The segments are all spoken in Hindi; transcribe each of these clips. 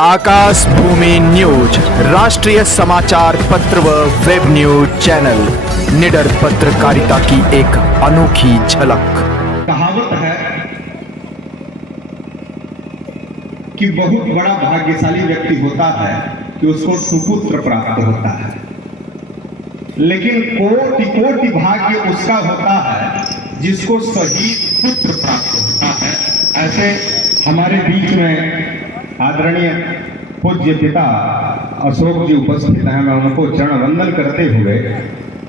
आकाश भूमि न्यूज राष्ट्रीय समाचार पत्र व वेब न्यूज चैनल निडर पत्रकारिता की एक अनोखी झलक। कहावत है कि बहुत बड़ा भाग्यशाली व्यक्ति होता है कि उसको सुपुत्र प्राप्त होता है, लेकिन कोटि कोटि भाग्य उसका होता है जिसको सही पुत्र प्राप्त होता है। ऐसे हमारे बीच में आदरणीय पूज्य पिता अशोक जी उपस्थित हैं। मैं उनको चरण वंदन करते हुए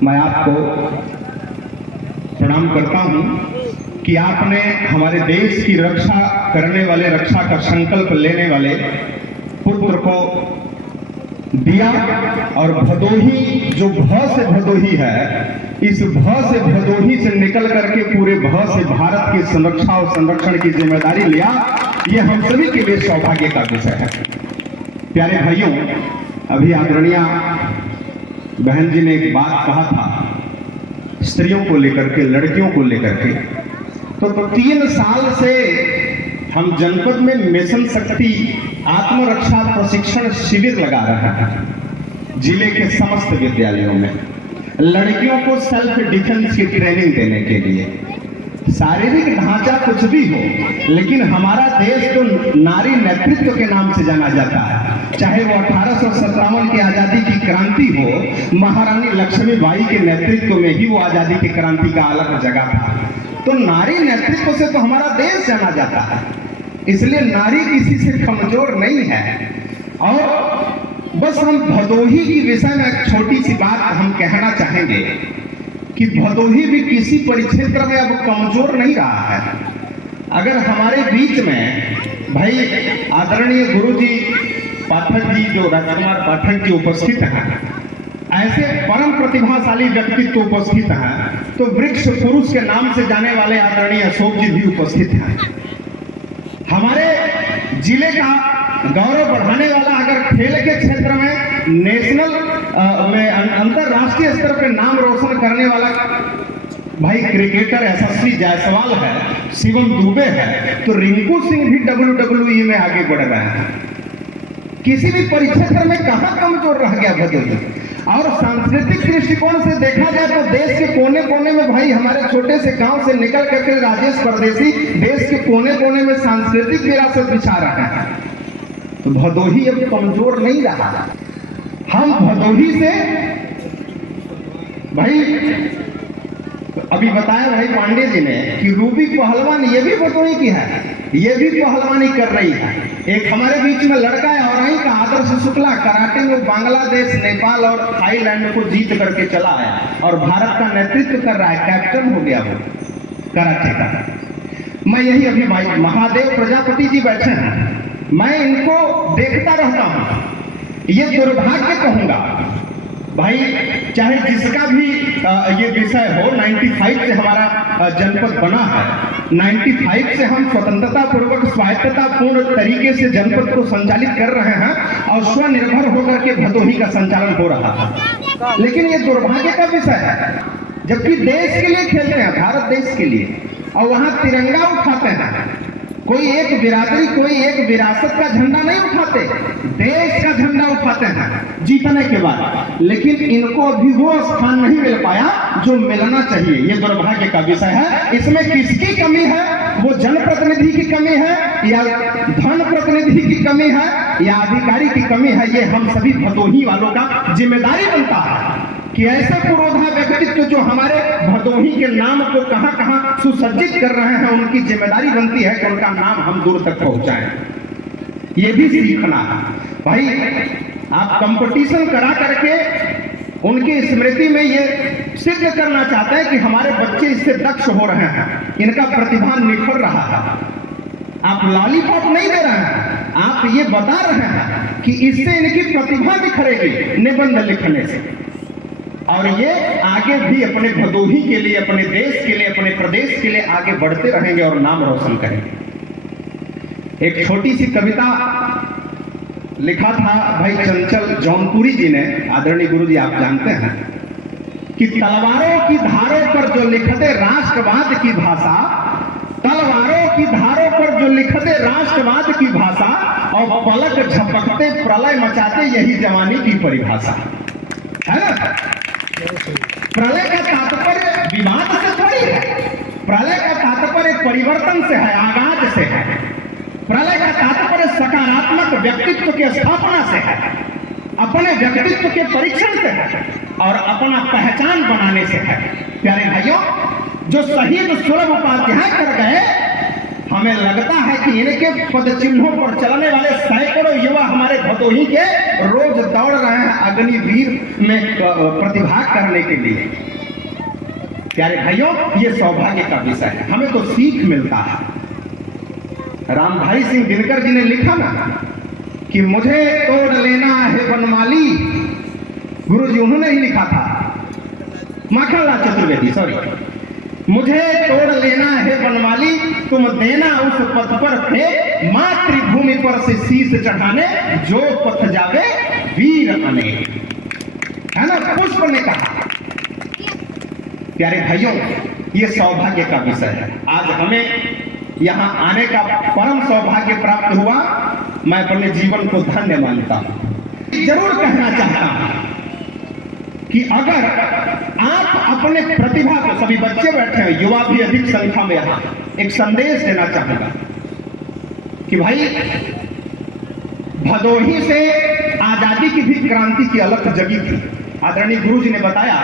मैं आपको प्रणाम करता हूं कि आपने हमारे देश की रक्षा करने वाले, रक्षा का संकल्प लेने वाले पुत्र को दिया। और भदोही जो भ से भदोही है, इस भ से भदोही से निकल करके पूरे भ से भारत की संरक्षा और संरक्षण की जिम्मेदारी लिया। ये हम सभी के लिए सौभाग्य का विषय है। प्यारे भाइयों, अभी आदरणीय बहन जी ने एक बात कहा था स्त्रियों को लेकर के, लड़कियों को लेकर के। तो 3 साल से हम जनपद में मिशन शक्ति आत्मरक्षा प्रशिक्षण शिविर लगा रहे हैं जिले के समस्त विद्यालयों में, लड़कियों को सेल्फ डिफेंस की ट्रेनिंग देने के लिए। शारीरिक ढांचा कुछ भी हो, लेकिन हमारा देश तो नारी नेतृत्व के नाम से जाना जाता है। चाहे वो 1857 की आजादी की क्रांति हो, महारानी लक्ष्मीबाई के नेतृत्व में ही वो आजादी की क्रांति का अलग जगह था। तो नारी नेतृत्व से तो हमारा देश जाना जाता है, इसलिए नारी किसी से कमजोर नहीं है। और बस हम भदोही की विषय में एक छोटी सी बात हम कहना चाहेंगे कि भदोही भी किसी परिक्षेत्र में अब कमजोर नहीं रहा है। अगर हमारे बीच में भाई आदरणीय गुरुजी पाठक जी, जो राजकुमार पाठक जी उपस्थित हैं, ऐसे परम प्रतिभाशाली व्यक्तित्व उपस्थित हैं, तो वृक्ष पुरुष के नाम से जाने वाले आदरणीय अशोक जी भी उपस्थित हैं। हमारे जिले का गौरव बढ़ाने वाला, अगर खेल के क्षेत्र में नेशनल में अंतरराष्ट्रीय स्तर पर नाम रोशन करने वाला भाई क्रिकेटर यशस्वी जायसवाल है, शिवम दुबे है, तो रिंकू सिंह भी WWE में आगे बढ़ रहे हैं। किसी भी परिक्षेत्र में कहां कमजोर रह गया भदोही। और सांस्कृतिक दृष्टिकोण से देखा जाए तो देश के कोने कोने में भाई हमारे छोटे से गांव से निकल करके राजेश परदेसी देश के कोने कोने में सांस्कृतिक विरासत बिछा रहे हैं। तो भदोही अब कमजोर नहीं रहा। हम भदोही से भाई अभी बताया भाई पांडे जी ने कि रूबी पहलवान ये भी भदोही की है, ये भी पहलवानी कर रही है। एक हमारे बीच में लड़का है और वहीं का आदर्श शुक्ला कराटे में बांग्लादेश, नेपाल और थाईलैंड को जीत करके चला आया और भारत का नेतृत्व कर रहा है, कैप्टन हो गया वो कराटे का। मैं यही अभी भाई महादेव प्रजापति जी बैठे हैं, मैं इनको देखता रहता हूं। ये दुर्भाग्य कहूंगा भाई, चाहे जिसका भी ये विषय हो। 95 से हमारा जनपद बना है, 95 से हम स्वतंत्रता पूर्वक स्वायत्तता पूर्ण तरीके से जनपद को संचालित कर रहे हैं और स्वनिर्भर होकर के भदोही का संचालन हो रहा है। लेकिन ये दुर्भाग्य का विषय है, जबकि देश के लिए खेलते हैं, भारत देश के लिए, और वहां तिरंगा उठाते हैं। कोई एक बिरादरी, कोई एक विरासत का झंडा नहीं उठाते, देश का झंडा उठाते हैं जीतने के बाद। लेकिन इनको अभी वो स्थान नहीं मिल पाया जो मिलना चाहिए। ये दुर्भाग्य का विषय है। इसमें किसकी कमी है? वो जनप्रतिनिधि की कमी है या धन प्रतिनिधि की कमी है या अधिकारी की कमी है? ये हम सभी भदोही वालों का जिम्मेदारी बनता है कि ऐसे पुरोधा व्यक्तित्व जो हमारे भदोही के नाम को कहां कहां सुसज्जित कर रहे हैं, उनकी जिम्मेदारी बनती है कि उनका नाम हम दूर तक पहुंचाएं। ये भी सीखना है भाई। आप कंपटीशन करा करके उनकी स्मृति में ये सिद्ध करना चाहते हैं कि हमारे बच्चे इससे दक्ष हो रहे हैं, इनका प्रतिभा निखर रहा है। आप लॉलीपॉप नहीं दे रहे हैं, आप ये बता रहे हैं कि इससे इनकी प्रतिभा निखरेगी निबंध लिखने से, और ये आगे भी अपने भदोही के लिए, अपने देश के लिए, अपने प्रदेश के लिए आगे बढ़ते रहेंगे और नाम रोशन करेंगे। एक छोटी सी कविता लिखा था भाई चंचल जौनपुरी जी ने, आदरणीय गुरु जी आप जानते हैं, कि तलवारों की धारों पर जो लिखते राष्ट्रवाद की भाषा, तलवारों की धारों पर जो लिखते राष्ट्रवाद की भाषा, और पलक झपकते प्रलय मचाते, यही जवानी की परिभाषा है ना। प्रलय का तात्पर्य विवाद से थोड़ी है, प्रलय का तात्पर्य परिवर्तन से है, आगाज से है। प्रलय का तात्पर्य सकारात्मक व्यक्तित्व की स्थापना से है, अपने व्यक्तित्व के परीक्षण से है और अपना पहचान बनाने से है। प्यारे भाइयों, जो शहीद सुलभ उपाध्याय कर गए, हमें लगता है कि इनके पद चिन्हों पर चलने वाले सैकड़ों युवा हमारे भदोही के रोज दौड़ रहे हैं अग्निवीर में प्रतिभाग करने के लिए। प्यारे भाइयों, ये सौभाग्य का विषय है, हमें तो सीख मिलता है। रामधारी सिंह दिनकर जी ने लिखा ना कि मुझे तोड़ लेना है वनमाली, गुरु जी उन्होंने ही लिखा था, माखनलाल चतुर्वेदी, सॉरी, मुझे तोड़ लेना है वनमाली, तुम देना उस पथ पर थे, मातृभूमि पर से शीश चढ़ाने, जो पथ जावे वीर अनेक, है ना, पुष्प ने कहा। प्यारे भाइयों, ये सौभाग्य का विषय है। आज हमें यहां आने का परम सौभाग्य प्राप्त हुआ, मैं अपने जीवन को धन्य मानता हूं। जरूर कहना चाहता हूं कि अगर आप अपने प्रतिभा को, सभी बच्चे बैठे हैं, युवा भी अधिक संख्या में यहां, एक संदेश देना चाहूंगा कि भाई भदोही से आजादी की भी क्रांति की अलग जगी थी। आदरणीय गुरु जी ने बताया,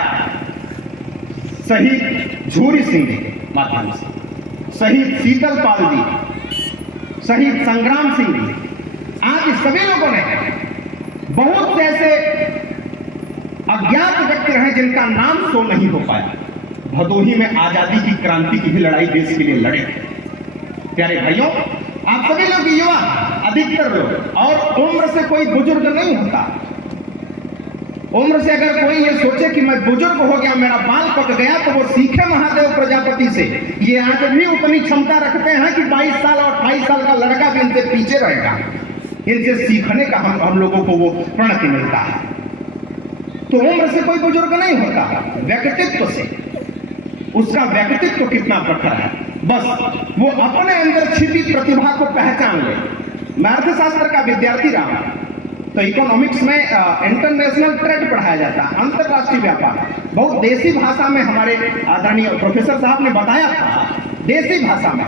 शहीद झूरी सिंह के माध्यम से, शहीद शीतल पाल जी, शहीद संग्राम सिंह जी, आज सभी लोगों ने, बहुत से ऐसे अज्ञात व्यक्ति रहे जिनका नाम सो नहीं हो पाया, भदोही में आजादी की क्रांति की भी लड़ाई देश के लिए लड़े। प्यारे भाइयों, आप सभी लोग युवा, अधिकतर लोग, और उम्र से कोई बुजुर्ग नहीं होता। उम्र से अगर कोई ये सोचे कि मैं बुजुर्ग हो गया, मेरा बाल पक गया, तो वो सीखे महादेव प्रजापति से। ये आज भी उतनी क्षमता रखते हैं कि 22 साल और 28 साल का लड़का भी इनसे पीछे रहेगा। इनसे सीखने का हम लोगों को वो प्रणति मिलता है। तो उम्र से कोई बुजुर्ग नहीं होता, व्यक्तित्व से। उसका व्यक्तित्व कितना प्रखर है, बस वो अपने अंदर छिपी प्रतिभा को पहचान ले। मैं अर्थशास्त्र का विद्यार्थी रहा हूं, तो इकोनॉमिक्स में इंटरनेशनल ट्रेड पढ़ाया जाता है, अंतरराष्ट्रीय व्यापार। बहुत देसी भाषा में हमारे आदरणीय प्रोफेसर साहब ने बताया था, देसी भाषा में,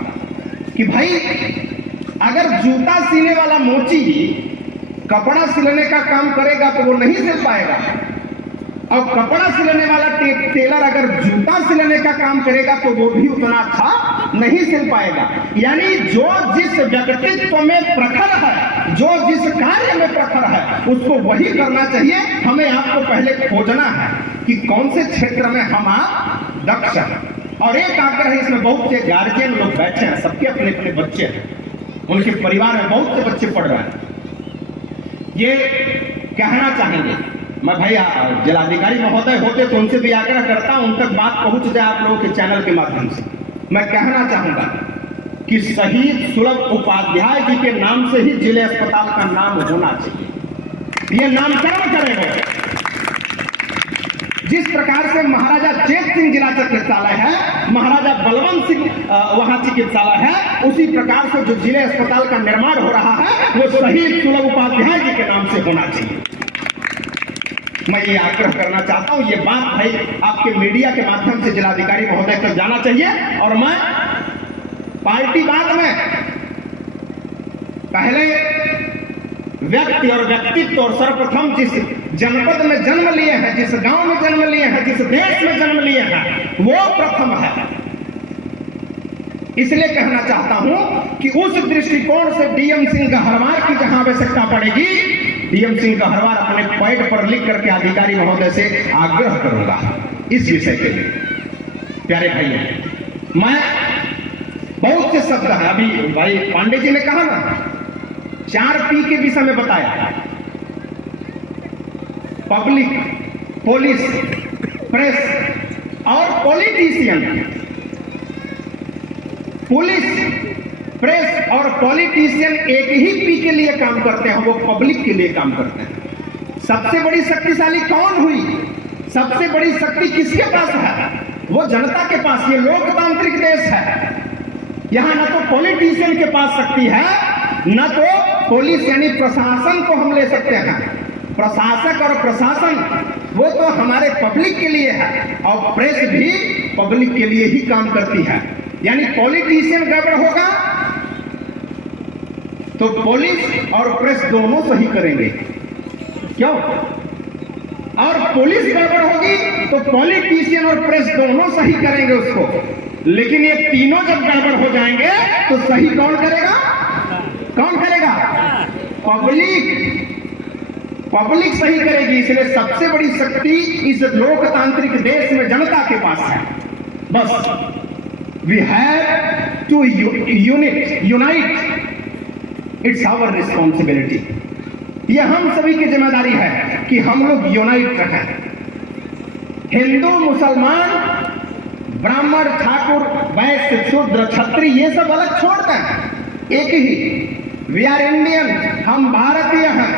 कि भाई अगर जूता सीने वाला मोची कपड़ा सिलने का काम करेगा तो वो नहीं सिल पाएगा, और कपड़ा सिलने वाला टेलर अगर जूता सिलने का काम करेगा तो वो भी उतना अच्छा नहीं सिल पाएगा। यानी जो जिस व्यक्तित्व में प्रखर है, जो जिस कार्य में प्रखर है, उसको वही करना चाहिए। हमें आपको पहले खोजना है कि कौन से क्षेत्र में हम आप दक्ष हैं। और एक आग्रह है, इसमें बहुत से गार्जियन लोग बैठे हैं, सबके अपने अपने बच्चे हैं, उनके परिवार में बहुत से बच्चे पढ़ रहे हैं। ये कहना चाहेंगे, मैं भाई जिलाधिकारी महोदय होते तो उनसे भी आग्रह करता हूं, उन तक बात पहुंच जाए आप लोगों के चैनल के माध्यम से। मैं कहना चाहूंगा कि शहीद सुलभ उपाध्याय जी के नाम से ही जिले अस्पताल का नाम होना चाहिए। ये नामकरण करेंगे। जिस प्रकार से महाराजा चेत सिंह जिला चिकित्सालय है, महाराजा बलवंत सिंह वहां चिकित्सालय है, उसी प्रकार से जो जिले अस्पताल का निर्माण हो रहा है वो शहीद सुलभ उपाध्याय जी के नाम से होना चाहिए। मैं ये आग्रह करना चाहता हूं, ये बात भाई आपके मीडिया के माध्यम से जिलाधिकारी महोदय तक जाना चाहिए। और मैं पार्टीवाद में पहले व्यक्ति और व्यक्तित्व और सर्वप्रथम जिस जनपद में जन्म लिए हैं, जिस गांव में जन्म लिए हैं, जिस देश में जन्म लिए हैं, वो प्रथम है। इसलिए कहना चाहता हूं कि उस दृष्टिकोण से डीएम सिंह गहरवार की जहां आवश्यकता पड़ेगी, डीएम सिंह गहरवार अपने पैड पर लिख करके अधिकारी महोदय से आग्रह करूंगा इस विषय के लिए। प्यारे भाइयों, मैं बहुत से शब्द हैं, अभी भाई पांडे जी ने कहा ना, 4P के विषय में बताया, पब्लिक, पुलिस, प्रेस और पॉलिटिशियन। पुलिस, प्रेस और पॉलिटिशियन एक ही पी के लिए काम करते हैं, वो पब्लिक के लिए काम करते हैं। सबसे बड़ी शक्तिशाली कौन हुई? सबसे बड़ी शक्ति किसके पास है? वो जनता के पास। ये लोकतांत्रिक देश है, यहां न तो पॉलिटिशियन के पास शक्ति है, न तो पुलिस यानी प्रशासन को हम ले सकते हैं। प्रशासक और प्रशासन वो तो हमारे पब्लिक के लिए है, और प्रेस भी पब्लिक के लिए ही काम करती है। यानी पॉलिटिशियन गड़बड़ होगा तो पुलिस और प्रेस दोनों सही करेंगे, क्यों? और पुलिस गड़बड़ होगी तो पॉलिटिशियन और प्रेस दोनों सही करेंगे उसको। लेकिन ये तीनों जब गड़बड़ हो जाएंगे तो सही कौन करेगा? कौन करेगा? पब्लिक सही करेगी। इसलिए सबसे बड़ी शक्ति इस लोकतांत्रिक देश में जनता के पास है। बस we have to unite, it's our responsibility. यह हम सभी की जिम्मेदारी है कि हम लोग यूनाइट रहें। हिंदू, मुसलमान, ब्राह्मण, ठाकुर, वैश्य, शूद्र, क्षत्रिय ये सब अलग छोड़ दें, एक ही वी आर इंडियन, हम भारतीय हैं।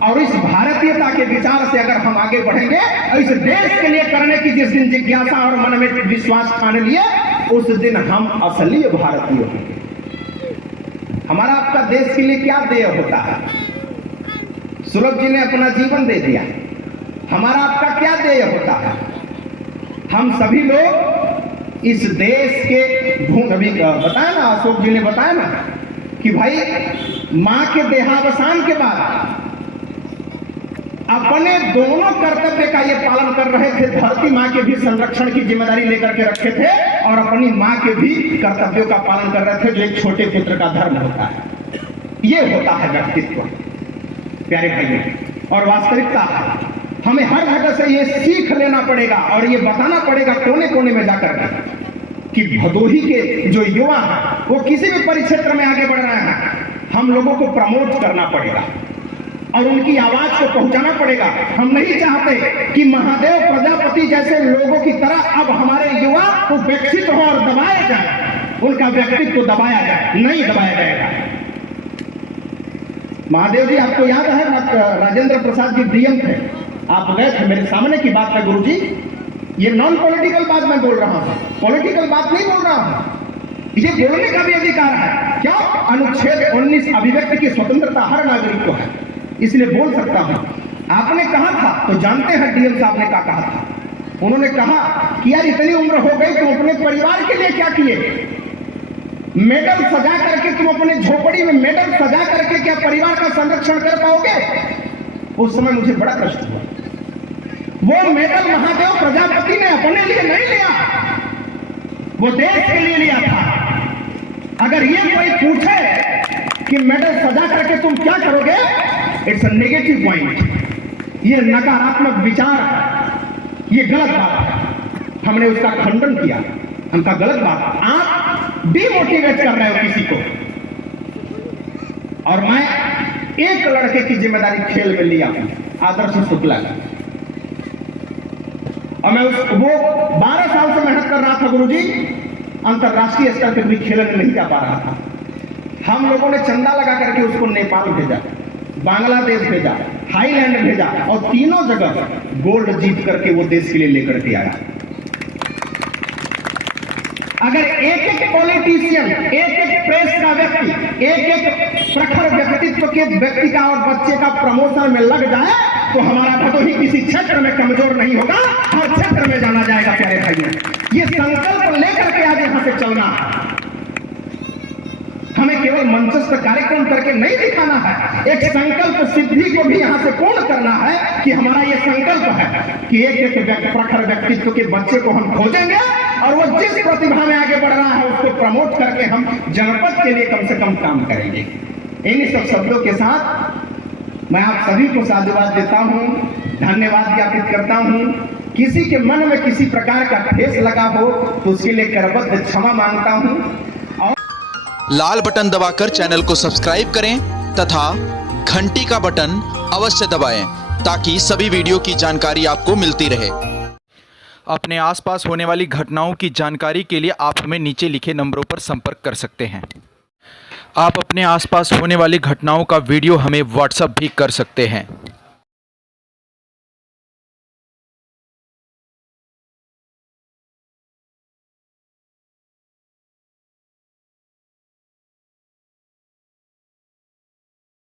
और इस भारतीयता के विचार से अगर हम आगे बढ़ेंगे और इस देश के लिए करने की जिस दिन जिज्ञासा और मन में विश्वास ठान लिए, उस दिन हम असली भारतीय होंगे। हमारा आपका देश के लिए क्या देय होता है? सुलभ जी ने अपना जीवन दे दिया। हमारा आपका क्या देय होता है? हम सभी लोग इस देश के अभी बताया ना, अशोक जी ने बताया ना कि भाई मां के देहावसान के बाद अपने दोनों कर्तव्य का ये पालन कर रहे थे। धरती मां के भी संरक्षण की जिम्मेदारी लेकर के रखे थे और अपनी मां के भी कर्तव्यों का पालन कर रहे थे, जो एक छोटे पुत्र का धर्म होता है। ये होता है व्यक्तित्व, प्यारे भाइयों। और वास्तविकता हमें हर जगह से ये सीख लेना पड़ेगा और ये बताना पड़ेगा कोने कोने में जाकर कि भदोही के जो युवा हैं वो किसी भी परिक्षेत्र में आगे बढ़ रहे हैं, हम लोगों को प्रमोट करना पड़ेगा और उनकी आवाज को पहुंचाना पड़ेगा। हम नहीं चाहते कि महादेव प्रजापति जैसे लोगों की तरह अब हमारे युवा को विकसित हो और दबाया जाए, उनका व्यक्तित्व दबाया जाए, नहीं दबाया जाएगा। महादेव जी, आपको याद है राजेंद्र प्रसाद जी डीएम थे, आप गए थे, मेरे सामने की बात है गुरुजी, ये नॉन पॉलिटिकल बात मैं बोल रहा हूं, पॉलिटिकल बात नहीं बोल रहा हूं। ये बोलने का भी अधिकार है। क्या? अनुच्छेद 19 अभिव्यक्ति की स्वतंत्रता हर नागरिक को है, इसलिए बोल सकता हूं। आपने कहा था तो जानते हैं डीएम साहब ने क्या कहा था। उन्होंने कहा कि यार इतनी उम्र हो गई, तुम अपने परिवार के लिए क्या किए? मेडल सजा करके तुम अपने झोपड़ी में मेडल सजा करके क्या परिवार का संरक्षण कर पाओगे? उस समय मुझे बड़ा कष्ट हुआ। वो मेडल महादेव प्रजापति ने अपने लिए नहीं लिया, वो देश के लिए लिया था। अगर ये कोई पूछे कि मेडल सजा करके तुम क्या करोगे, इट्स अ नेगेटिव पॉइंट, ये नकारात्मक विचार है, ये गलत बात है। हमने उसका खंडन किया, हमका गलत बात। आप डिमोटिवेट कर रहे हो किसी को। और मैं एक लड़के की जिम्मेदारी खेल में लिया हूं, आदर्श शुक्ला की, और मैं वो 12 साल से मेहनत कर रहा था गुरुजी, अंतरराष्ट्रीय स्तर पर भी खेलने नहीं जा पा रहा था। हम लोगों ने चंदा लगा करके उसको नेपाल भेजा, बांग्लादेश भेजा, थाईलैंड भेजा, और तीनों जगह गोल्ड जीत करके वो देश के लिए लेकर के आया। अगर एक एक पॉलिटिशियन, एक एक प्रेस का व्यक्ति, एक एक प्रखर व्यक्तित्व के व्यक्ति का और बच्चे का प्रमोशन में लग जाए तो हमारा भदोही किसी क्षेत्र में कमजोर नहीं होगा, हर क्षेत्र में जाना जाएगा। प्यारे भाइयों, ये संकल्प लेकर के आज यहां से चलना है। हमें केवल मंचस्थ कार्यक्रम करके नहीं दिखाना है, एक संकल्प सिद्धि को भी यहां से पूर्ण करना है कि हमारा यह संकल्प है कि एक एक प्रखर व्यक्तित्व के बच्चे को हम खोजेंगे और वो जिस प्रतिभा में आगे बढ़ रहा है उसको प्रमोट करके हम जनपद के लिए कम से कम काम करेंगे। इन्हीं सब शब्दों के साथ मैं आप सभी को साधुवाद देता हूं, धन्यवाद ज्ञापित करता हूं। किसी के मन में किसी प्रकार का ठेस लगा हो तो उसके लिए करबद्ध क्षमा मांगता हूं। लाल बटन दबाकर चैनल को सब्सक्राइब करें तथा घंटी का बटन अवश्य दबाएं ताकि सभी वीडियो की जानकारी आपको मिलती रहे। अपने आसपास होने वाली घटनाओं की जानकारी के लिए आप हमें नीचे लिखे नंबरों पर संपर्क कर सकते हैं। आप अपने आसपास होने वाली घटनाओं का वीडियो हमें व्हाट्सएप भी कर सकते हैं।